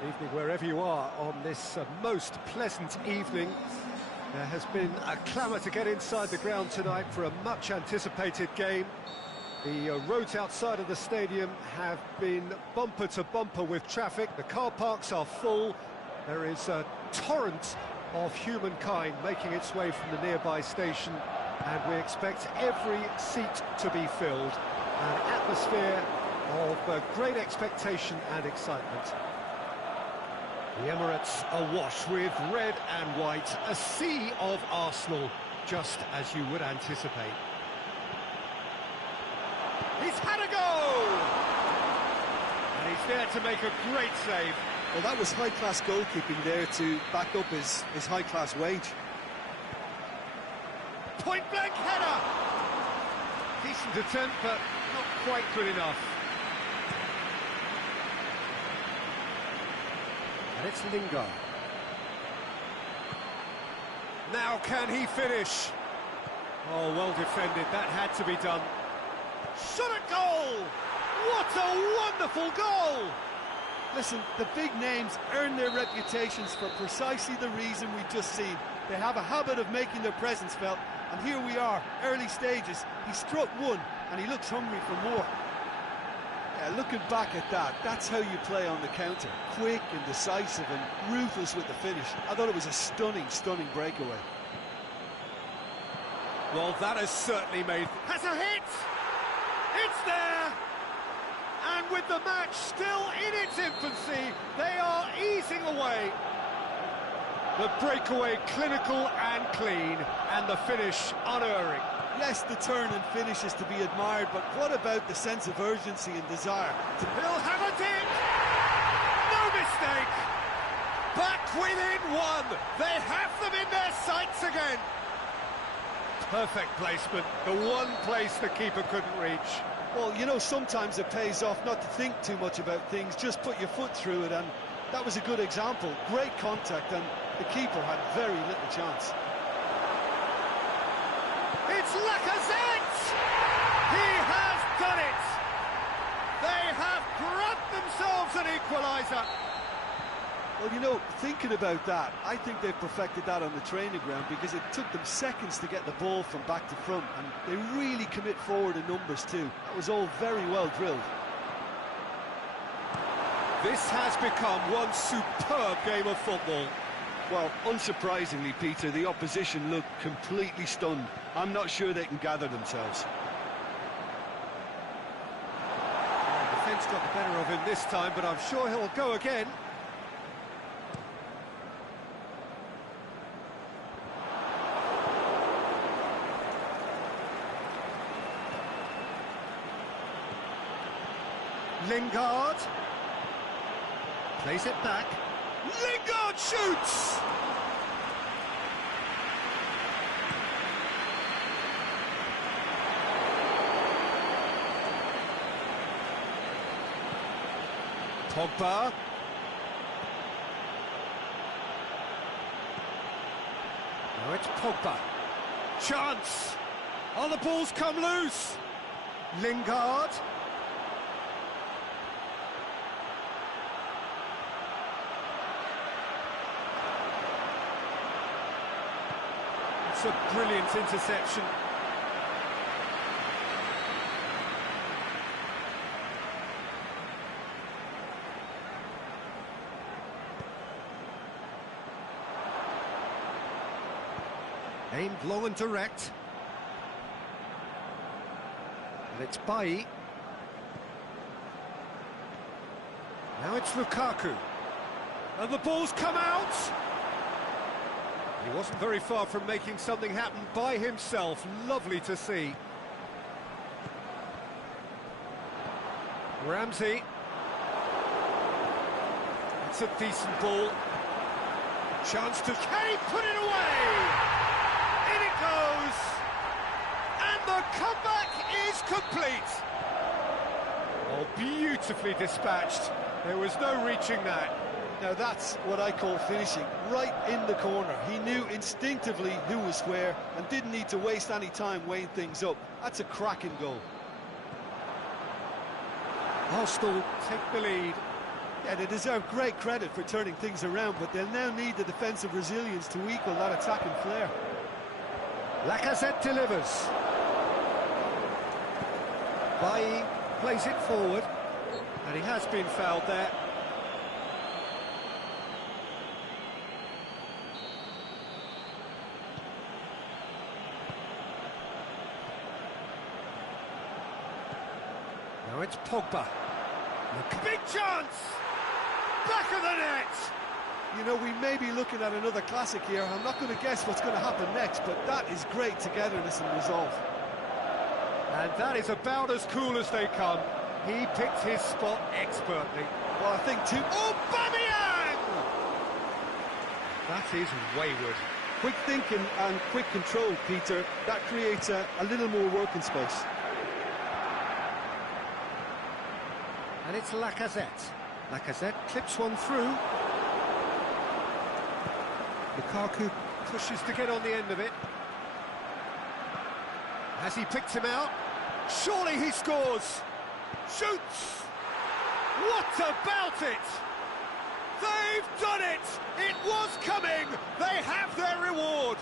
Good evening wherever you are on this most pleasant evening. There has been a clamour to get inside the ground tonight for a much-anticipated game. The roads outside of the stadium have been bumper to bumper with traffic. The car parks are full. There is a torrent of humankind making its way from the nearby station, and we expect every seat to be filled. An atmosphere of great expectation and excitement. The Emirates awash with red and white, a sea of Arsenal, just as you would anticipate. He's had a goal! And he's there to make a great save. Well, that was high-class goalkeeping there to back up his high-class wage. Point-blank header! Decent attempt, but not quite good enough. And it's Lingard. Now can he finish? Oh, well defended, that had to be done. Shot at goal! What a wonderful goal! Listen, the big names earn their reputations for precisely the reason we've just seen. They have a habit of making their presence felt, and here we are, early stages. He struck one, and he looks hungry for more. Yeah, looking back at that, that's how you play on the counter. Quick and decisive and ruthless with the finish. I thought it was a stunning, stunning breakaway. Well, that has certainly made... Has a hit! It's there! And with the match still in its infancy, they are easing away. The breakaway clinical and clean, and the finish unerring. Yes, the turn and finish is to be admired, but what about the sense of urgency and desire? He'll have a dig! No mistake! Back within one! They have them in their sights again! Perfect placement, the one place the keeper couldn't reach. Well, you know, sometimes it pays off not to think too much about things, just put your foot through it, and that was a good example. Great contact, and the keeper had very little chance. It's Lacazette! He has done it! They have grabbed themselves an equaliser. Well, you know, thinking about that, I think they've perfected that on the training ground because it took them seconds to get the ball from back to front, and they really commit forward in numbers too. That was all very well drilled. This has become one superb game of football. Well, unsurprisingly, Peter, the opposition look completely stunned. I'm not sure they can gather themselves. The defence got the better of him this time, but I'm sure he'll go again. Lingard plays it back. Lingard shoots! Pogba. Now it's Pogba. Chance! Oh, the ball's come loose! Lingard. It's a brilliant interception. Aimed long and direct. And it's Bailly. Now it's Lukaku. And the ball's come out! He wasn't very far from making something happen by himself. Lovely to see. Ramsey. It's a decent ball. Chance to... Can he put it away? In it goes! And the comeback is complete! Oh, beautifully dispatched. There was no reaching that. Now that's what I call finishing, right in the corner. He knew instinctively who was where and didn't need to waste any time weighing things up. That's a cracking goal. Arsenal take the lead. Yeah, they deserve great credit for turning things around, but they'll now need the defensive resilience to equal that attacking flair. Lacazette delivers. Bailly plays it forward, and he has been fouled there. Now it's Pogba. Big chance! Back of the net! You know, we may be looking at another classic here. I'm not going to guess what's going to happen next, but that is great togetherness and resolve. And that is about as cool as they come. He picked his spot expertly. Well, I think too... Oh, Aubameyang! That is wayward. Quick thinking and quick control, Peter. That creates a little more working space. And it's Lacazette. Lacazette clips one through. Lukaku pushes to get on the end of it. Has he picked him out? Surely he scores! Shoots! What about it? They've done it! It was coming! They have their reward!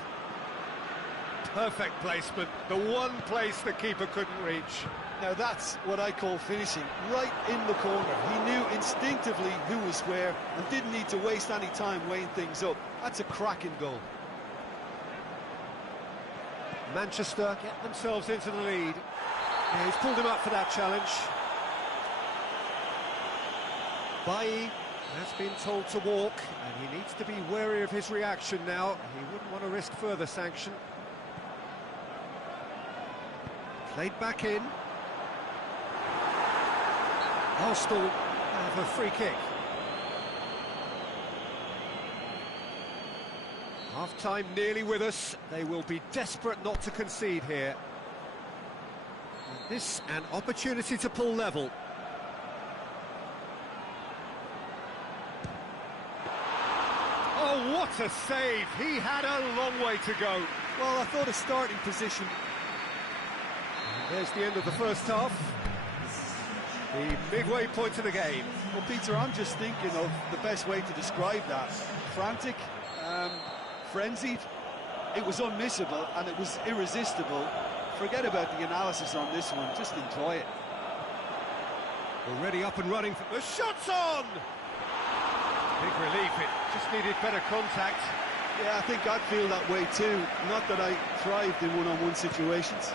Perfect placement, the one place the keeper couldn't reach. Now that's what I call finishing, right in the corner. He knew instinctively who was where and didn't need to waste any time weighing things up. That's a cracking goal. Manchester get themselves into the lead. Yeah, he's pulled him up for that challenge. Bailly has been told to walk, and he needs to be wary of his reaction now. He wouldn't want to risk further sanction. Played back in. Arsenal have a free kick. Half-time nearly with us. They will be desperate not to concede here. And this an opportunity to pull level. Oh, what a save! He had a long way to go. Well, I thought a starting position. And there's the end of the first half. The midway point of the game. Well, Peter, I'm just thinking of the best way to describe that. Frantic, frenzied. It was unmissable and it was irresistible. Forget about the analysis on this one, just enjoy it. Already up and running. The shot's on! Big relief, it just needed better contact. Yeah, I think I'd feel that way too. Not that I thrived in one-on-one situations.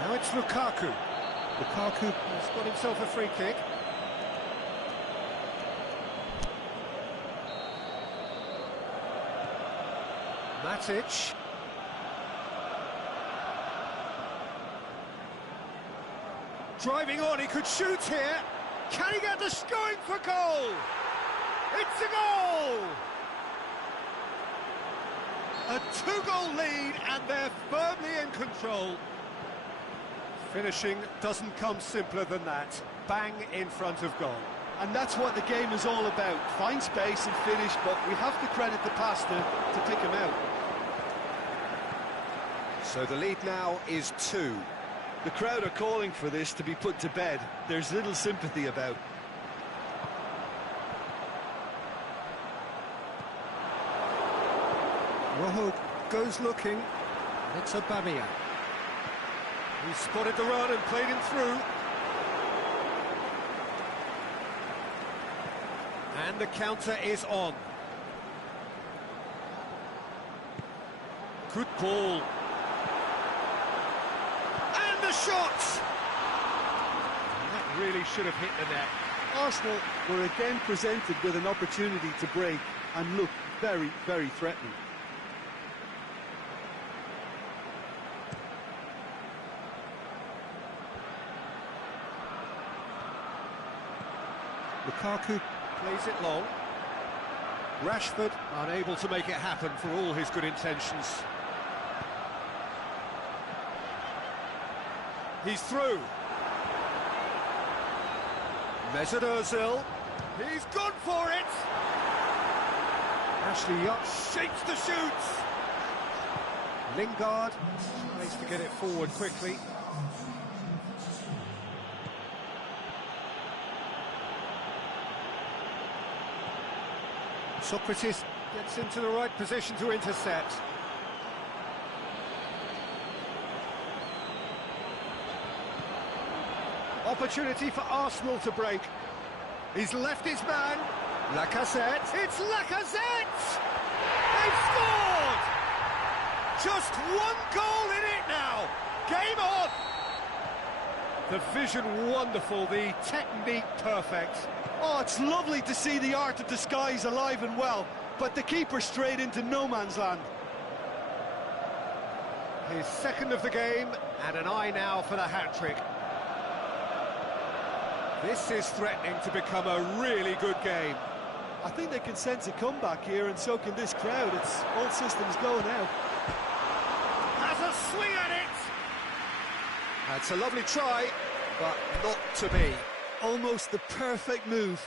Now it's Lukaku. Lukaku has got himself a free kick. Matic. Driving on, he could shoot here. Can he get this going for goal? It's a goal! A two-goal lead, and they're firmly in control. Finishing doesn't come simpler than that. Bang in front of goal. And that's what the game is all about. Find space and finish, but we have to credit the passer to pick him out. So the lead now is 2. The crowd are calling for this to be put to bed. There's little sympathy about. Rojo goes looking. It's Aubameyang. He spotted the run and played him through. And the counter is on. Good ball. And the shot! That really should have hit the net. Arsenal were again presented with an opportunity to break and look very, very threatening. Lukaku plays it long. Rashford unable to make it happen for all his good intentions. He's through. Mesut Ozil. He's gone for it. Ashley Young shapes the shoots. Lingard tries to get it forward quickly. Socrates gets into the right position to intercept. Opportunity for Arsenal to break. He's left his man. Lacazette. It's Lacazette! They've scored! Just one goal in it now. Game on! The vision wonderful, the technique perfect. Oh, it's lovely to see the art of disguise alive and well, but the keeper straight into no man's land. His second of the game, and an eye now for the hat-trick. This is threatening to become a really good game. I think they can sense a comeback here, and so can this crowd. It's all systems go now. Has a swing at it! That's a lovely try, but not to be. Almost the perfect move.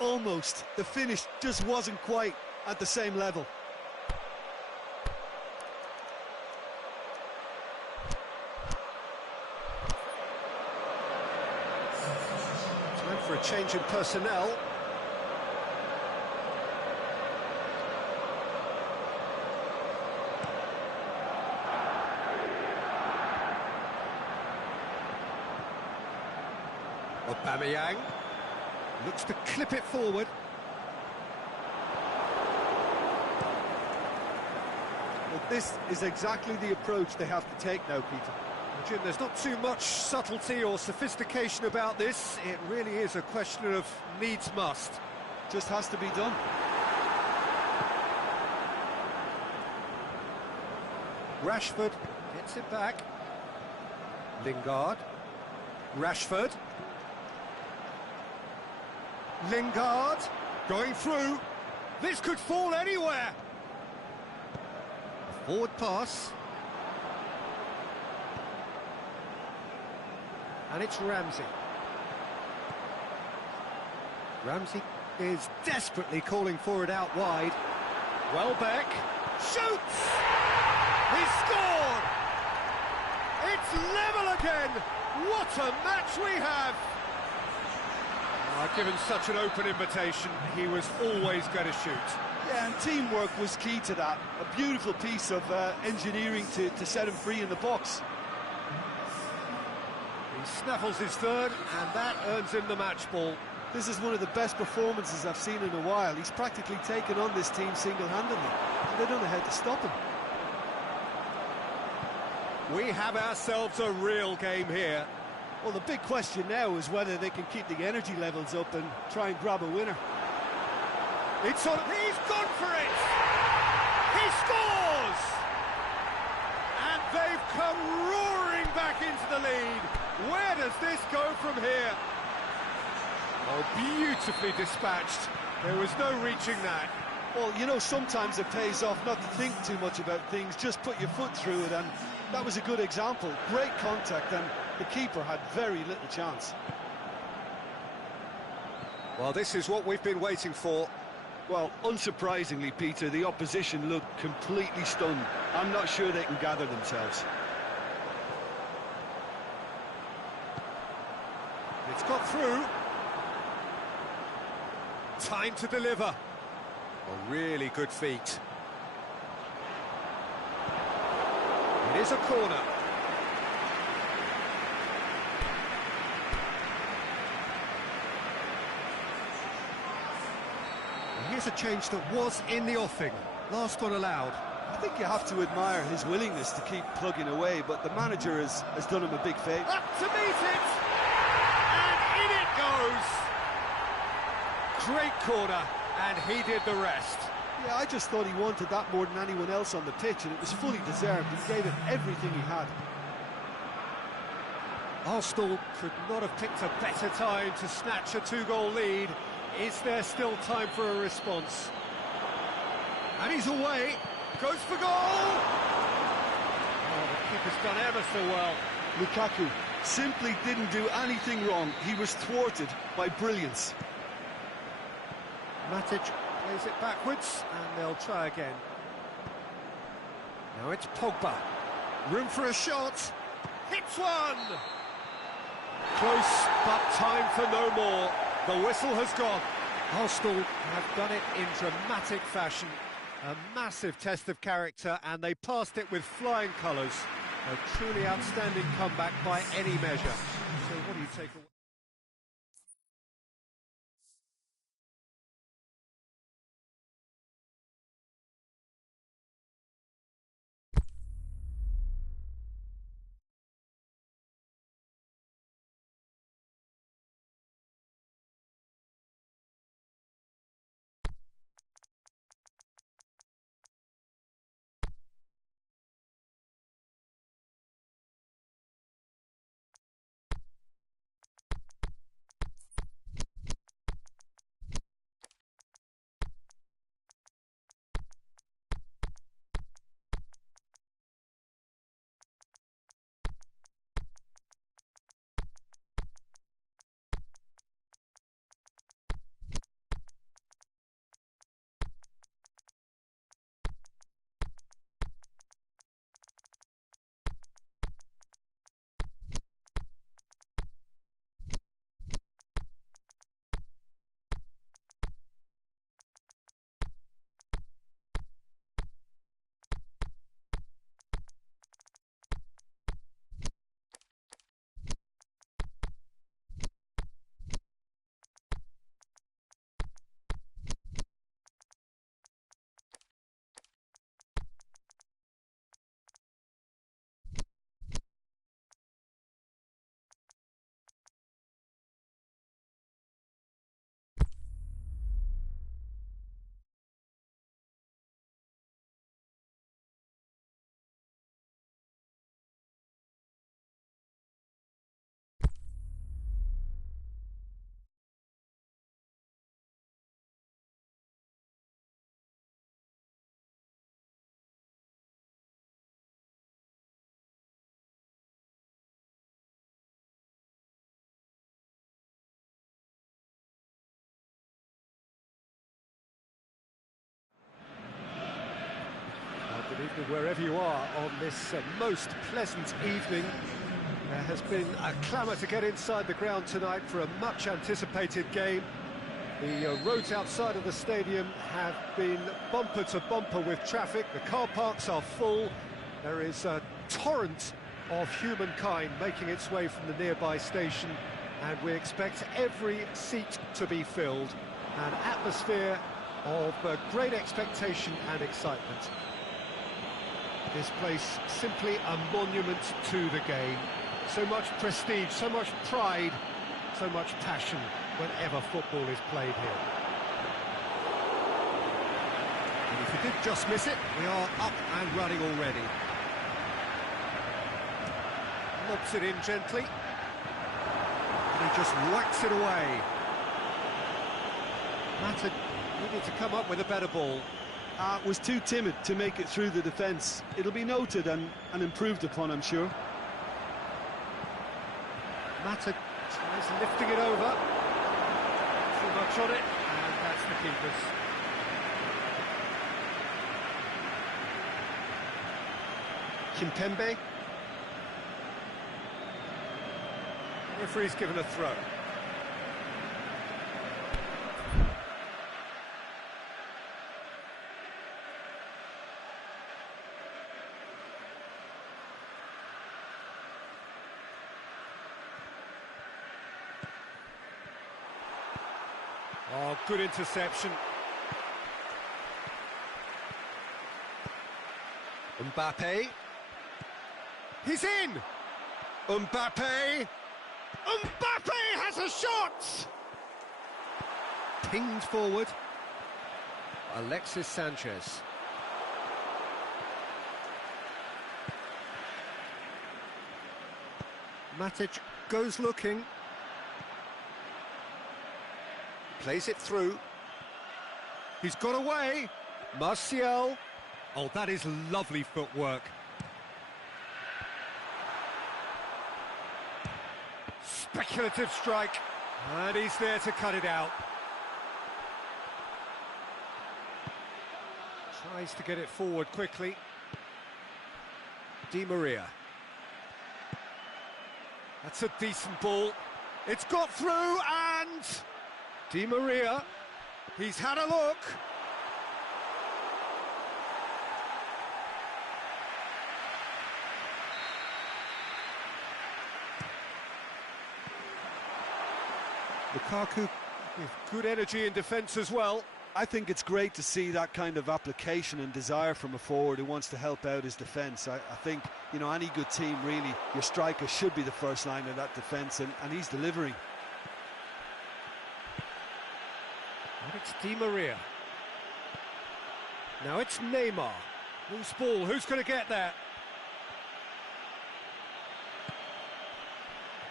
Almost. The finish just wasn't quite at the same level. Time for a change in personnel. Aubameyang looks to clip it forward. Well, this is exactly the approach they have to take now, Peter. Jim, there's not too much subtlety or sophistication about this. It really is a question of needs must. Just has to be done. Rashford gets it back. Lingard. Rashford. Lingard going through. This could fall anywhere. Forward pass. And it's Ramsey. Ramsey is desperately calling for it out wide. Welbeck shoots! He scored! It's level again! What a match we have! Given such an open invitation, he was always going to shoot. Yeah, and teamwork was key to that. A beautiful piece of engineering to set him free in the box. He snaffles his third, and that earns him the match ball. This is one of the best performances I've seen in a while. He's practically taken on this team single-handedly, and they don't know how to stop him. We have ourselves a real game here. Well, the big question now is whether they can keep the energy levels up and try and grab a winner. It's on. He's gone for it! He scores! And they've come roaring back into the lead. Where does this go from here? Oh, beautifully dispatched. There was no reaching that. Well, you know, sometimes it pays off not to think too much about things, just put your foot through it, and that was a good example. Great contact, and the keeper had very little chance. Well, this is what we've been waiting for. Well, unsurprisingly, Peter, the opposition looked completely stunned. I'm not sure they can gather themselves. It's got through. Time to deliver. A really good feat. It is a corner. Here's a change that was in the offing. Last one allowed. I think you have to admire his willingness to keep plugging away, but the manager has done him a big favour. Up to meet it! And in it goes! Great corner, and he did the rest. Yeah, I just thought he wanted that more than anyone else on the pitch, and it was fully deserved. He gave it everything he had. Arsenal could not have picked a better time to snatch a two-goal lead. Is there still time for a response? And he's away. Goes for goal! Oh, the keeper's done ever so well. Lukaku simply didn't do anything wrong. He was thwarted by brilliance. Matic plays it backwards, and they'll try again. Now it's Pogba. Room for a shot. Hits one! Close, but time for no more. The whistle has gone. Arsenal have done it in dramatic fashion. A massive test of character, and they passed it with flying colours. A truly outstanding comeback by any measure. So what do you take away? Good evening wherever you are on this most pleasant evening. There has been a clamour to get inside the ground tonight for a much anticipated game. The roads outside of the stadium have been bumper to bumper with traffic. The car parks are full. There is a torrent of humankind making its way from the nearby station, and we expect every seat to be filled. An atmosphere of great expectation and excitement. This place simply a monument to the game. So much prestige, so much pride, so much passion whenever football is played here. And if you did just miss it, we are up and running already. Lobs it in gently. And he just whacks it away. Mata needed to come up with a better ball. Was too timid to make it through the defence. It'll be noted and improved upon, I'm sure. Mata tries lifting it over. Too much on it, and that's the keeper's. Kimpembe. Referee's given a throw. Oh, good interception. Mbappe. He's in! Mbappe! Mbappe has a shot! Pinged forward. Alexis Sanchez. Matic goes looking. Plays it through. He's got away. Martial. Oh, that is lovely footwork. Speculative strike. And he's there to cut it out. Tries to get it forward quickly. Di Maria. That's a decent ball. It's got through, and Di Maria, he's had a look. Lukaku with good energy in defence as well. I think it's great to see that kind of application and desire from a forward who wants to help out his defence. I think, you know, any good team, really, your striker should be the first line of that defence, and he's delivering. And it's Di Maria. Now it's Neymar. Loose ball, who's going to get that?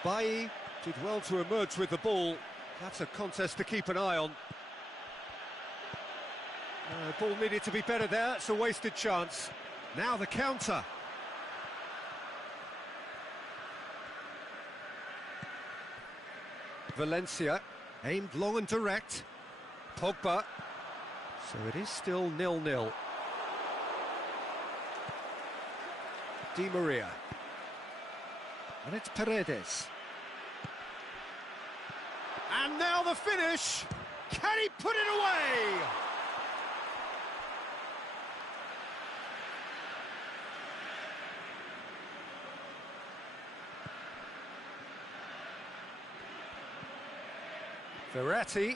Bailly did well to emerge with the ball. That's a contest to keep an eye on. Ball needed to be better there, it's a wasted chance. Now the counter. Valencia, aimed long and direct. Pogba. So it is still 0-0. Di Maria. And it's Paredes. And now the finish. Can he put it away? Verratti.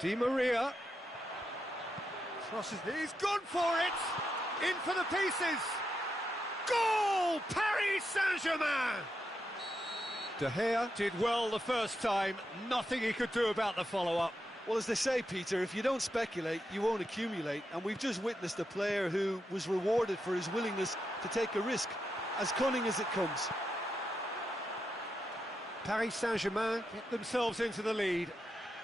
Di Maria. Crosses. He's gone for it. In for the pieces. Goal! Paris Saint-Germain. De Gea did well the first time. Nothing he could do about the follow-up. Well, as they say, Peter, if you don't speculate, you won't accumulate. And we've just witnessed a player who was rewarded for his willingness to take a risk, as cunning as it comes. Paris Saint-Germain get themselves into the lead.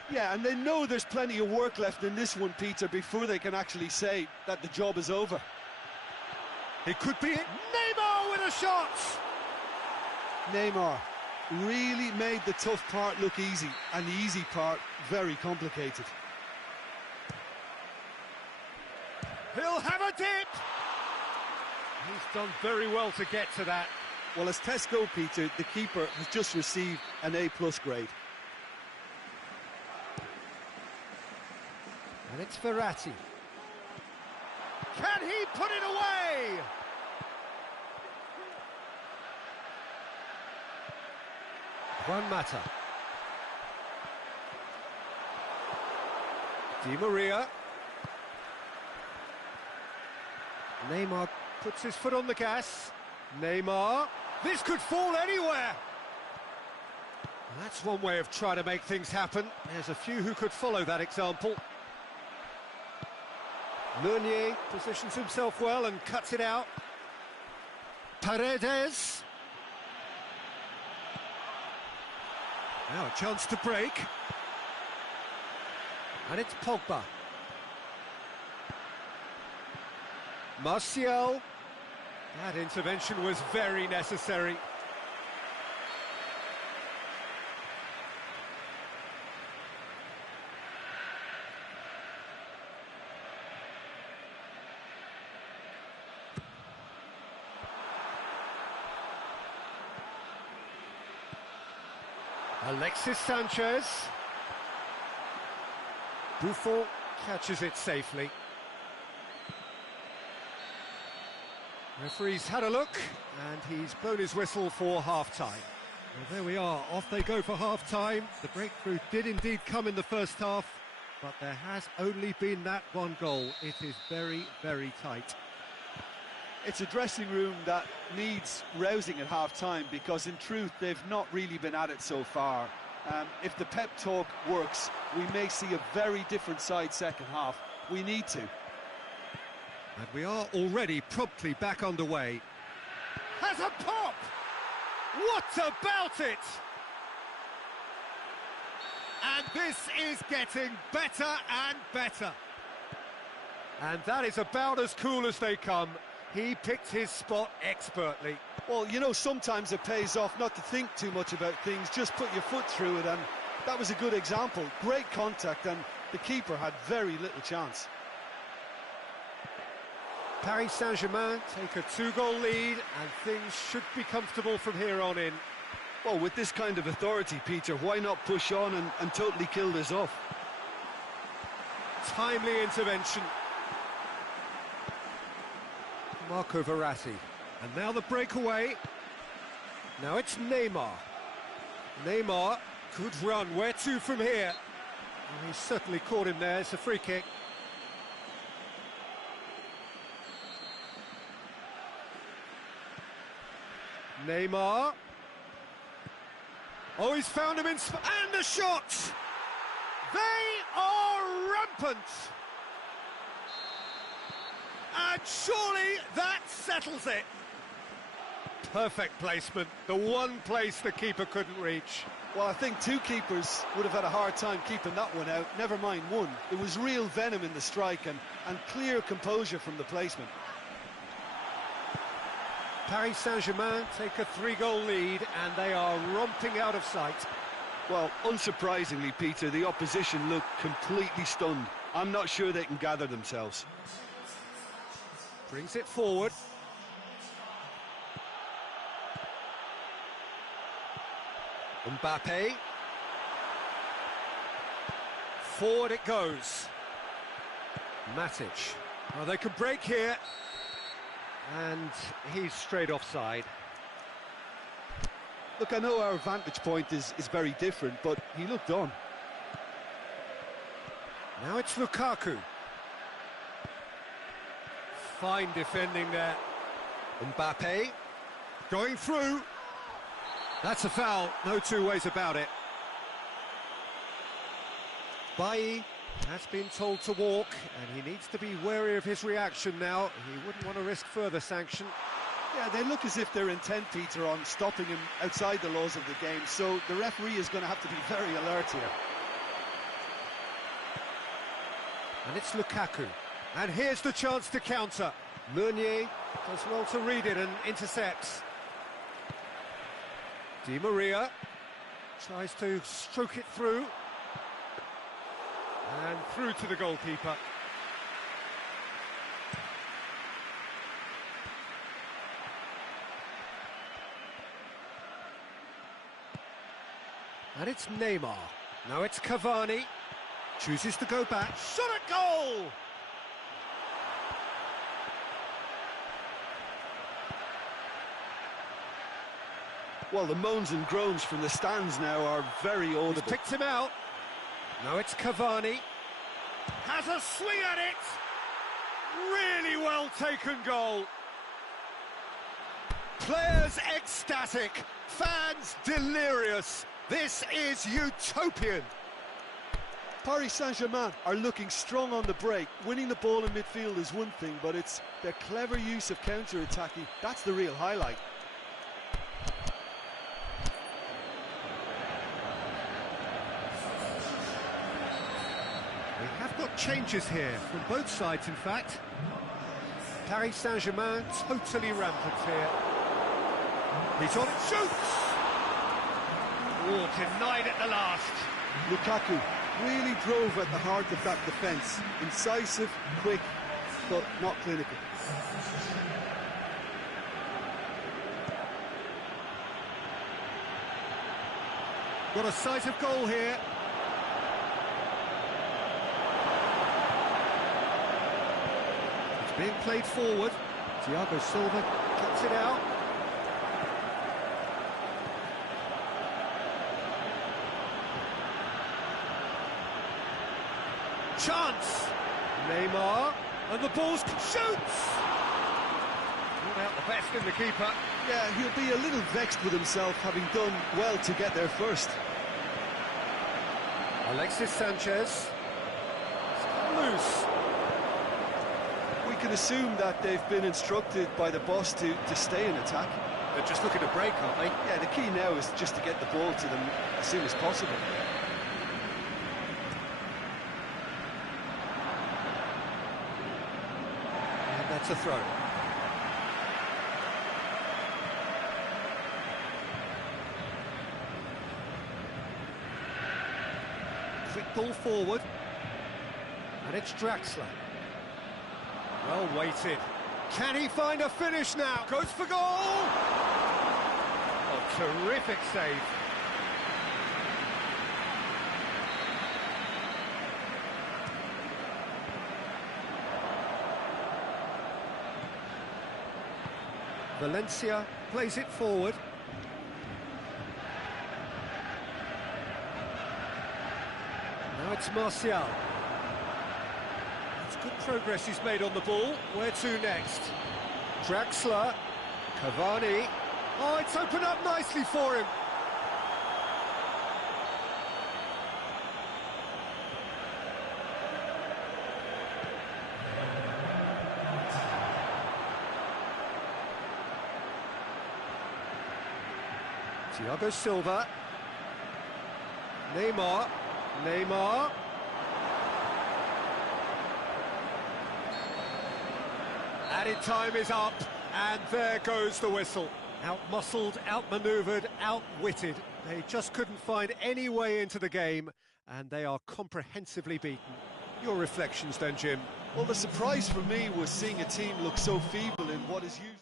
Yeah, and they know there's plenty of work left in this one, Peter, before they can actually say that the job is over. It could be it. Neymar with a shot! Neymar really made the tough part look easy, and the easy part very complicated. He'll have a dip! He's done very well to get to that. Well, as tests go, Peter, the keeper has just received an A+ grade. And it's Verratti. Can he put it away? Juan Mata. Di Maria. Neymar puts his foot on the gas. Neymar. This could fall anywhere. That's one way of trying to make things happen. There's a few who could follow that example. Meunier positions himself well and cuts it out. Paredes. Now a chance to break. And it's Pogba. Martial. That intervention was very necessary. Alexis Sanchez. Buffon catches it safely. Referee's had a look, and he's blown his whistle for half-time. Well, there we are, off they go for half-time. The breakthrough did indeed come in the first half, but there has only been that one goal. It is very, very tight. It's a dressing room that needs rousing at half-time, because in truth they've not really been at it so far. If the pep talk works, we may see a very different side second half. We need to. And we are already promptly back underway. Has a pop! What about it? And this is getting better and better. And that is about as cool as they come. He picked his spot expertly. Well, you know, sometimes it pays off not to think too much about things, just put your foot through it, and that was a good example. Great contact, and the keeper had very little chance. Paris Saint-Germain take a 2-goal lead, and things should be comfortable from here on in. Well, with this kind of authority, Peter, why not push on and totally kill this off? Timely intervention. Marco Verratti. And now the breakaway. Now it's Neymar. Neymar, good run. Where to from here? Oh, he's certainly caught him there. It's a free kick. Neymar. Oh, he's found him in... And the shot! They are rampant! And surely that settles it. Perfect placement, the one place the keeper couldn't reach. Well, I think two keepers would have had a hard time keeping that one out, never mind one. There was real venom in the strike and clear composure from the placement. Paris Saint-Germain take a 3-goal lead, and they are romping out of sight. Well, unsurprisingly, Peter, the opposition look completely stunned. I'm not sure they can gather themselves. Brings it forward. Mbappe. Forward it goes. Matic. Oh, they can break here. And he's straight offside. Look, I know our vantage point is very different, but he looked on. Now it's Lukaku. Fine defending there. Mbappe. Going through. That's a foul, no two ways about it. Bailly has been told to walk, and he needs to be wary of his reaction now. He wouldn't want to risk further sanction. Yeah, they look as if they're intent, Peter, on stopping him outside the laws of the game, so the referee is going to have to be very alert here. And it's Lukaku. And here's the chance to counter. Meunier does well to read it and intercepts. Di Maria tries to stroke it through. And through to the goalkeeper. And it's Neymar. Now it's Cavani. Chooses to go back. Shot at goal! Well, the moans and groans from the stands now are very audible. He's picked him out. Now it's Cavani. Has a swing at it. Really well taken goal. Players ecstatic. Fans delirious. This is utopian. Paris Saint-Germain are looking strong on the break. Winning the ball in midfield is one thing, but it's their clever use of counter-attacking. That's the real highlight. We have got changes here from both sides, in fact. Paris Saint-Germain totally rampant here. He's on it, shoots! Oh, denied at the last. Lukaku really drove at the heart of that defence. Incisive, quick, but not clinical. Got a sight of goal here. It's being played forward. Thiago Silva gets it out. Chance! Neymar, and the ball's shoots! Not out the best in the keeper. Yeah, he'll be a little vexed with himself, having done well to get there first. Alexis Sanchez. Loose. We can assume that they've been instructed by the boss to stay in attack. They're just looking to break, aren't they? Yeah, the key now is just to get the ball to them as soon as possible. That's a throw. Quick ball forward. And it's Draxler. Well weighted. Can he find a finish now? Goes for goal! Oh, terrific save. Valencia plays it forward. Now it's Martial. It's good progress he's made on the ball. Where to next? Draxler. Cavani. Oh, it's opened up nicely for him. Thiago Silva. Neymar. Added time is up, and there goes the whistle. Out-muscled, out-manoeuvred, outwitted. They just couldn't find any way into the game, and they are comprehensively beaten. Your reflections then, Jim? Well, the surprise for me was seeing a team look so feeble in what is usually...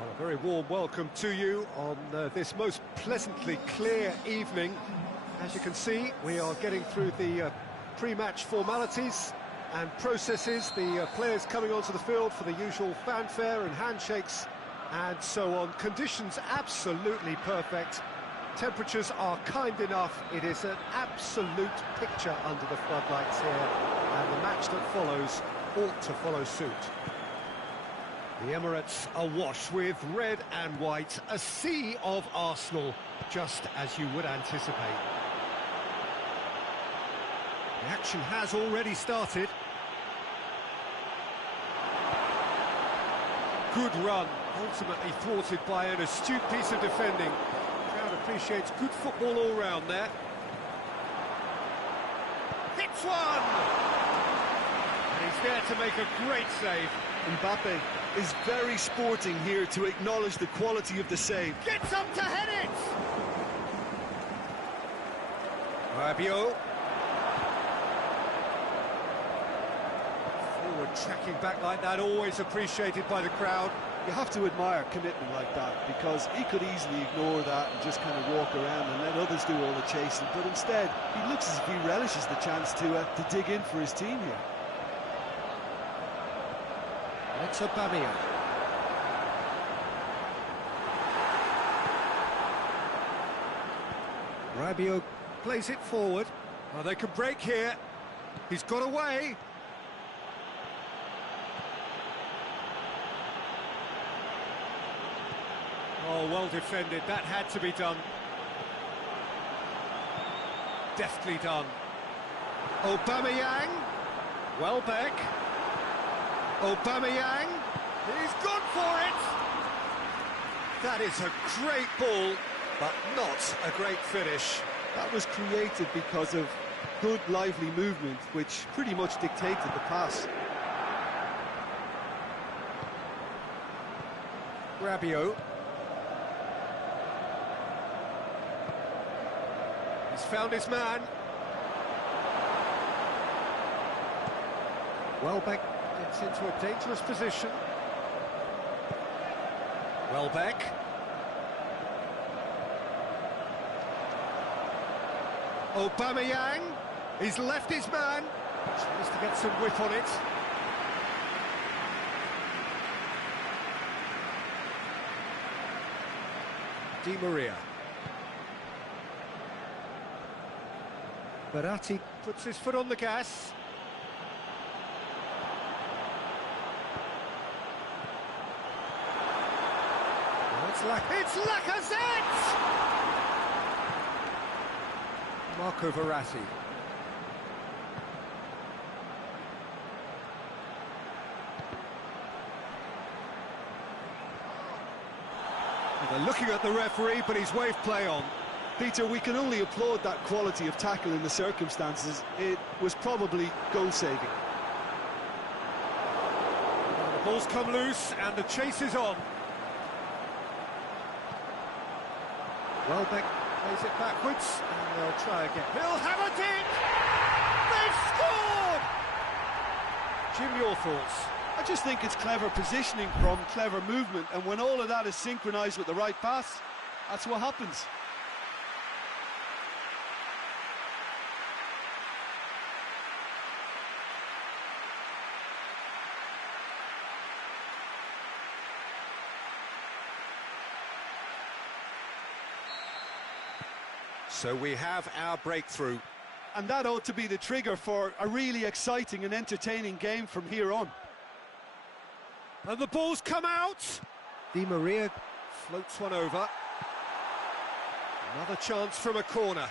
Well, a very warm welcome to you on this most pleasantly clear evening. As you can see, we are getting through the pre-match formalities and processes, the players coming onto the field for the usual fanfare and handshakes and so on. Conditions absolutely perfect. Temperatures are kind enough. It is an absolute picture under the floodlights here, and the match that follows ought to follow suit. The Emirates awash with red and white, a sea of Arsenal, just as you would anticipate. The action has already started. Good run, ultimately thwarted by an astute piece of defending. The crowd appreciates good football all round there. Hits one! And he's there to make a great save. Mbappe is very sporting here to acknowledge the quality of the save. Gets up to head it! Rabiot. Forward tracking back like that, always appreciated by the crowd. You have to admire commitment like that, because he could easily ignore that and just kind of walk around and let others do all the chasing, but instead he looks as if he relishes the chance to dig in for his team here. It's Aubameyang. Rabiot plays it forward. Oh, they can break here. He's got away. Oh, well defended. That had to be done. Deftly done. Aubameyang. Welbeck. Aubameyang. He's gone for it. That is a great ball, but not a great finish. That was created because of good, lively movement, which pretty much dictated the pass. Rabiot. He's found his man. Welbeck gets into a dangerous position. Welbeck. Aubameyang. He's left his man. Tries to get some whip on it. Di Maria. Verratti puts his foot on the gas. It's Lacazette! Marco Verratti. They're looking at the referee, but he's waved play on. Peter, we can only applaud that quality of tackle in the circumstances. It was probably goal-saving. The ball's come loose, and the chase is on. Welbeck plays it backwards, and they'll try again. He'll have it in! They've scored! Jim, your thoughts? I just think it's clever positioning from clever movement, and when all of that is synchronised with the right pass, that's what happens. So we have our breakthrough. And that ought to be the trigger for a really exciting and entertaining game from here on. And the ball's come out. Di Maria floats one over. Another chance from a corner.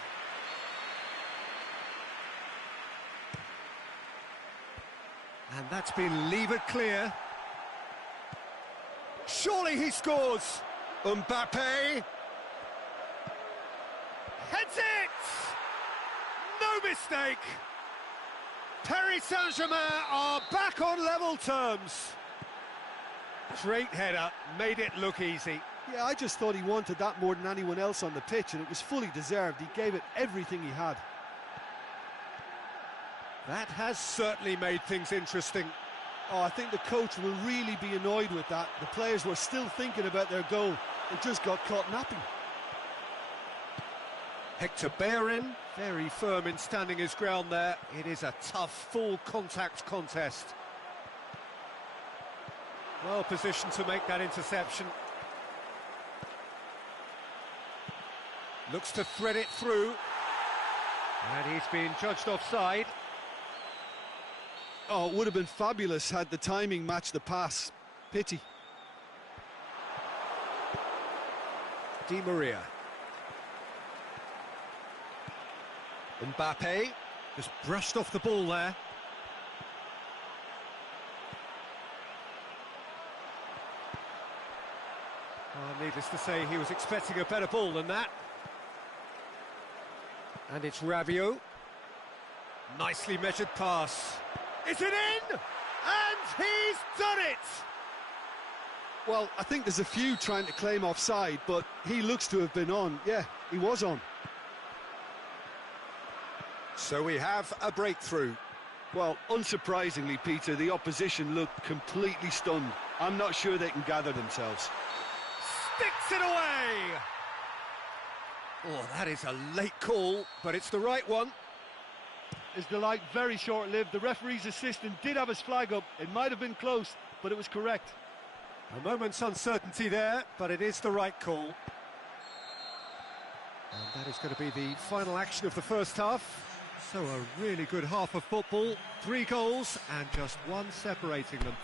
And that's been levered clear. Surely he scores. Mbappe. Heads it! No mistake! Paris Saint-Germain are back on level terms. Great header, made it look easy. Yeah, I just thought he wanted that more than anyone else on the pitch, and it was fully deserved. He gave it everything he had. That has certainly made things interesting. Oh, I think the coach will really be annoyed with that. The players were still thinking about their goal and just got caught napping. Hector Bellerin, very firm in standing his ground there. It is a tough, full contact contest. Well positioned to make that interception. Looks to thread it through. And he's been judged offside. Oh, it would have been fabulous had the timing matched the pass. Pity. Di Maria. Mbappe just brushed off the ball there. Oh, needless to say, he was expecting a better ball than that. And it's Rabiot. Nicely measured pass. Is it in? And he's done it! Well, I think there's a few trying to claim offside, but he looks to have been on. Yeah, he was on. So we have a breakthrough. Well, unsurprisingly, Peter, the opposition looked completely stunned. I'm not sure they can gather themselves. Sticks it away! Oh, that is a late call, but it's the right one. His delight very short-lived. The referee's assistant did have his flag up. It might have been close, but it was correct. A moment's uncertainty there, but it is the right call. And that is going to be the final action of the first half. So a really good half of football, 3 goals and just one separating them.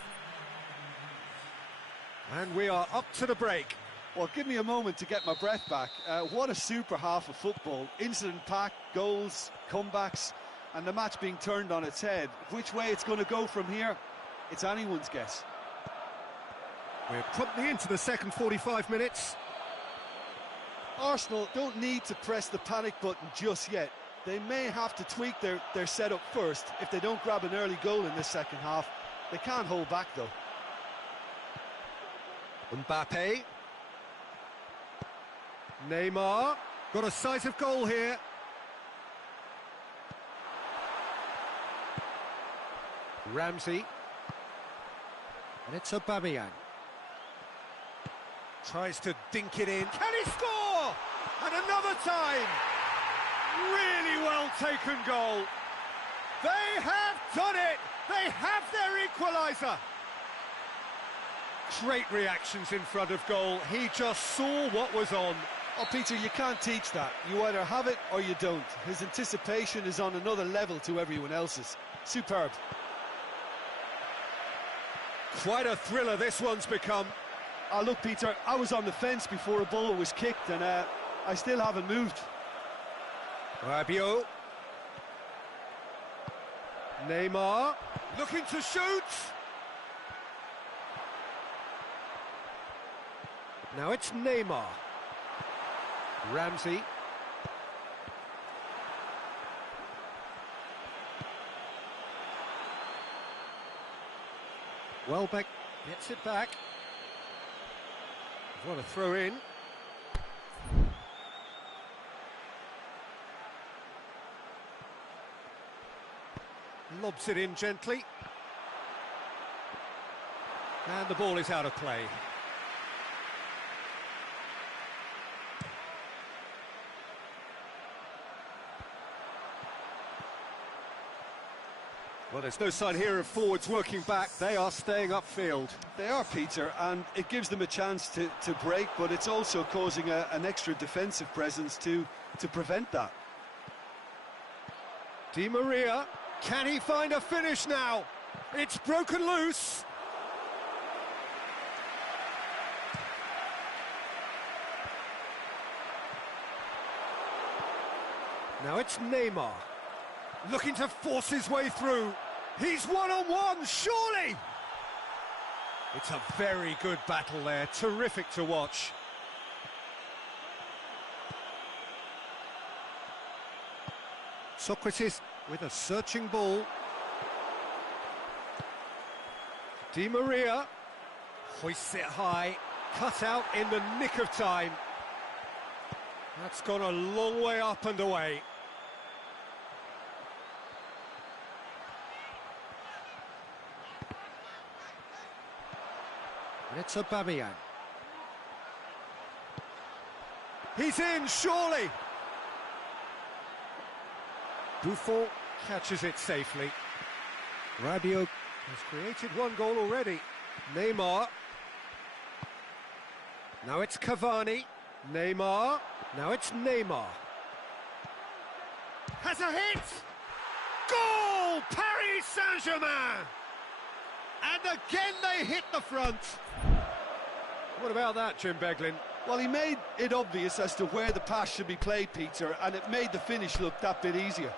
And we are up to the break. Well, give me a moment to get my breath back. What a super half of football. Incident-packed, goals, comebacks, and the match being turned on its head. Which way it's going to go from here, it's anyone's guess. We're promptly into the second 45 minutes. Arsenal don't need to press the panic button just yet. They may have to tweak their setup first if they don't grab an early goal in this second half. They can't hold back, though. Mbappe. Neymar. Got a sight of goal here. Ramsey. And it's Aubameyang. Tries to dink it in. Can he score? And another time. Really well taken goal. They have done it. They have their equaliser. Great reactions in front of goal. He just saw what was on. Oh, Peter, you can't teach that. You either have it or you don't. His anticipation is on another level to everyone else's. Superb. Quite a thriller this one's become. Oh, look, Peter, I was on the fence before a ball was kicked, and I still haven't moved. Rabiot. Neymar. Looking to shoot. Now it's Neymar. Ramsey. Welbeck gets it back. What a throw in. Lobs it in gently. And the ball is out of play. Well, there's no sign here of forwards working back. They are staying upfield. They are, Peter, and it gives them a chance to break, but it's also causing an extra defensive presence to prevent that. Di Maria, can he find a finish now? It's broken loose. Now it's Neymar. Looking to force his way through. He's one-on-one, surely! It's a very good battle there, terrific to watch. Socrates with a searching ball. Di Maria hoists it high, cut out in the nick of time. That's gone a long way up and away. And it's Aubameyang. He's in, surely! Buffon catches it safely. Rabiot has created one goal already. Neymar. Now it's Cavani. Neymar. Now it's Neymar. Has a hit! Goal! Paris Saint-Germain! And again they hit the front. What about that, Jim Beglin? Well, he made it obvious as to where the pass should be played, Peter, and it made the finish look that bit easier.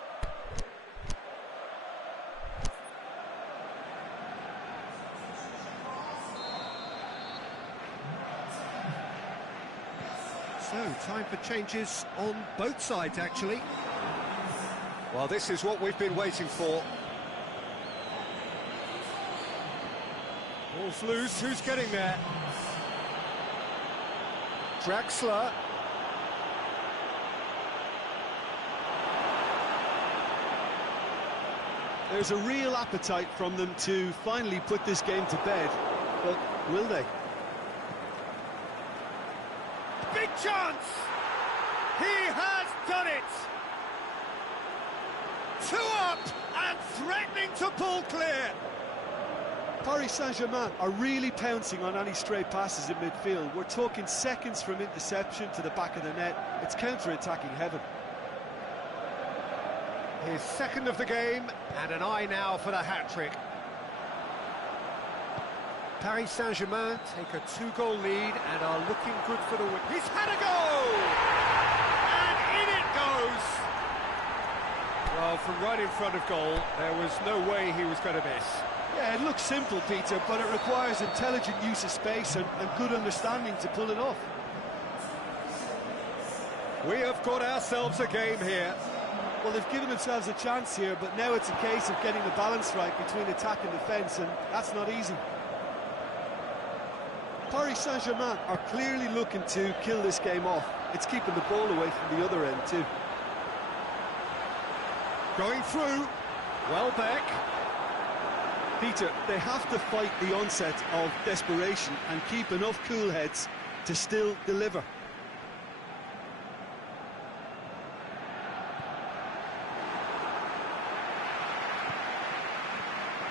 So, time for changes on both sides, actually. Well, this is what we've been waiting for. Ball's loose, who's getting there? Draxler. There's a real appetite from them to finally put this game to bed, but will they? Big chance! He has done it! 2 up and threatening to pull clear. Paris Saint-Germain are really pouncing on any stray passes in midfield. We're talking seconds from interception to the back of the net. It's counter-attacking heaven. His second of the game, and an eye now for the hat-trick. Paris Saint-Germain take a 2-goal lead and are looking good for the win. He's had a goal! And in it goes! Well, from right in front of goal, there was no way he was going to miss. Yeah, it looks simple, Peter, but it requires intelligent use of space and good understanding to pull it off. We have got ourselves a game here. Well, they've given themselves a chance here, but now it's a case of getting the balance right between attack and defence, and that's not easy. Paris Saint-Germain are clearly looking to kill this game off. It's keeping the ball away from the other end too. Going through. Welbeck. Peter, they have to fight the onset of desperation and keep enough cool heads to still deliver.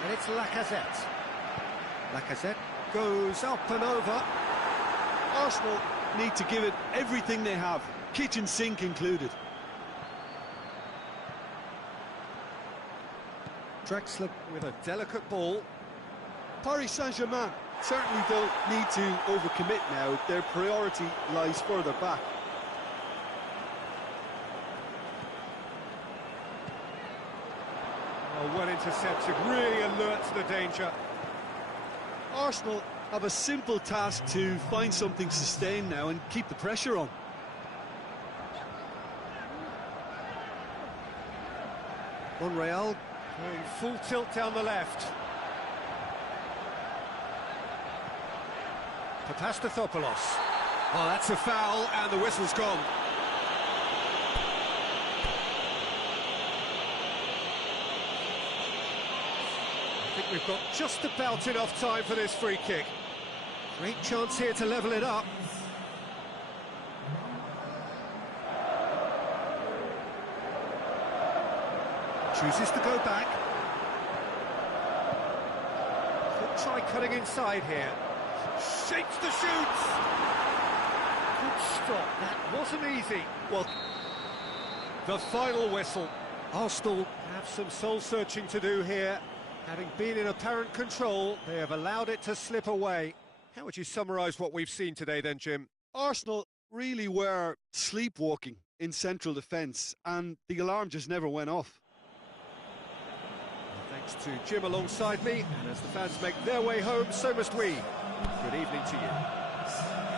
And it's Lacazette. Lacazette goes up and over. Arsenal need to give it everything they have, kitchen sink included. Drexler with a delicate ball. Paris Saint-Germain certainly don't need to overcommit now. Their priority lies further back. Well intercepted, really alert to the danger. Arsenal have a simple task to find something sustained now and keep the pressure on. Monreal going full tilt down the left. Papastathopoulos. Oh, that's a foul, and the whistle's gone. I think we've got just about enough time for this free kick. Great chance here to level it up. Chooses to go back. Could try cutting inside here. Shakes the shoots. Good stop. That wasn't easy. Well, the final whistle. Arsenal have some soul-searching to do here. Having been in apparent control, they have allowed it to slip away. How would you summarise what we've seen today then, Jim? Arsenal really were sleepwalking in central defence, and the alarm just never went off. Thanks to Jim alongside me, and as the fans make their way home, so must we. Good evening to you.